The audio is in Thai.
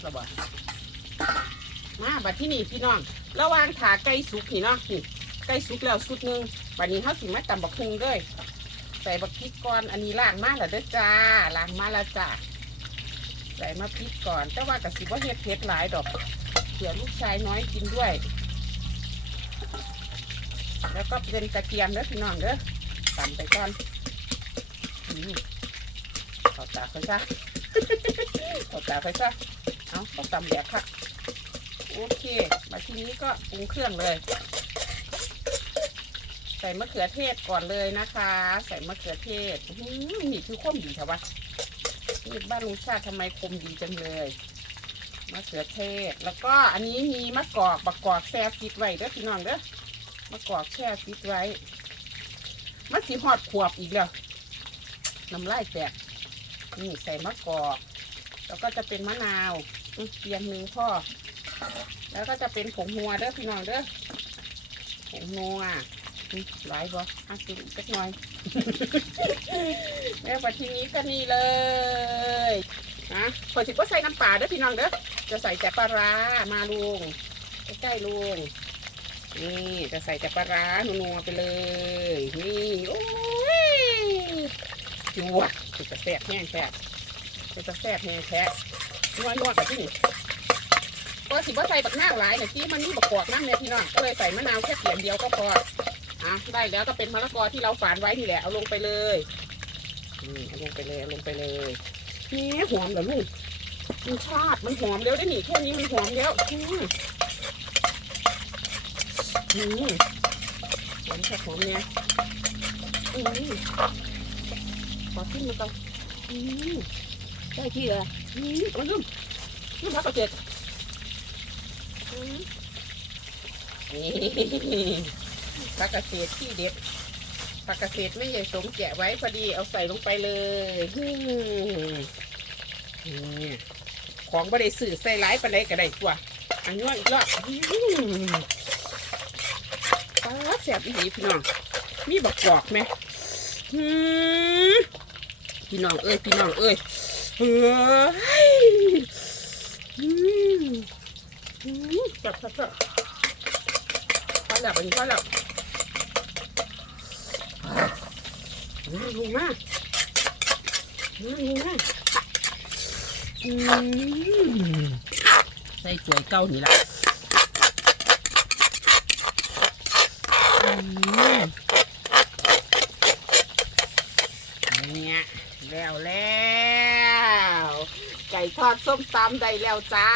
ดระบาดมาบัดที่นี่พี่น้อง ระหว่างถาไก่สุกนี่เนาะนี่ไก่สุกแล้วสุดหนึงบัดนี้เขาสิมาตำบักคุงเลยใส่บักพริกก่อน อันนี้ล้างมาแล้วเด้อจ้าล้างมาแล้วจ้าใส่มาพริกก่อน แต่ว่ากะสิว่าเฮ็ดเผ็ดหลายดอกเผื่อลูกชายน้อยกินด้วย แล้วก็เป็นกระเทียมเด้อพี่น้องเด้อตำไปก่อนอืมเอาตาไปซะเอาตาไปซะ เอาเอาตำแบบค่ะโอเคมาทีนี้ก็ปรุงเครื่องเลย ใส่มะเขือเทศก่อนเลยนะคะ ใส่มะเขือเทศนี่คือข้มดีค่ะวะนี่บ้านลุงชาติทำไมคมดีจังเลยมะเขือเทศ แล้วก็อันนี้มีมะกอกบักกอกแช่ฟิตไว้เด้อพี่น้องเด้อมะกอกแช่ฟิตไว้มะสีหอดขวบอีกแล้วน้ำลายแตกนี่ใส่มะกอก แล้วก็จะเป็นมะนาว เปียนหนึ่งพ่อ แล้วก็จะเป็นผงนัวเด้อพี่น้องเด้อผงนัวหลายบ่อะสิอีกสักหน่อยแล้วปัทีนี้ก็นี่เลยนะขอสิก็ใส่น้ำปลาเด้อพี่น้องเด้อจะใส่แต่ปลาร้ามาลุงใกล้ๆลุงนี่จะใส่แต่ปลาร้านัวไปเลย นี่โอ้ยจวดจะแซ่บแห้งแซ่บจะแซ่บแห้งแท้ นัวนัวๆกับที่นี่ก็สิบ่ใส่บักนาวหลายเนี่ยที่มันมีบักกอกน้ำเนี่ยพี่น้องก็เลยใส่มะนาวแค่เขียนเดียวก็พออะได้แล้วก็เป็นมะละกอที่เราฝานไว้นี่แหละเอาลงไปเลยนี่เอาลงไปเลยเอาลงไปเลยนี่หอมเหรอลูกมันชาติมันหอมเร็วได้หนิแค่นี้มันหอมแล้วอืมอืมหอมแค่หอมเนี่ยอืมขอขึ้นมาก่อนอืม ได้ที่เหรออืมเอาลืมลืมพักกระเจ็ดอืมนี่ผักกระเศษที่เด็ดผักกระเศษไม่ใหญ่สมแกะไว้พอดีเอาใส่ลงไปเลยอืมนี่ของบ่ได้สื่อใส่หลายปานใดก็ได้ตัวอันนี้อีกรอบอืมปลาแสบอีหลีพี่น้อง มีบักกอกไหมหืมพี่น้องเอ้ยพี่น้องเอ้ย เฮ้ยอืมอืมจับจับจับพอแล้วอันนี้พอแล้วมาลงมามาลงมาอืมใส่สวยเก้านี่ละอืมเนี่ยแล้วแล้ว ไก่ทอดส้มตำได้แล้วจ้า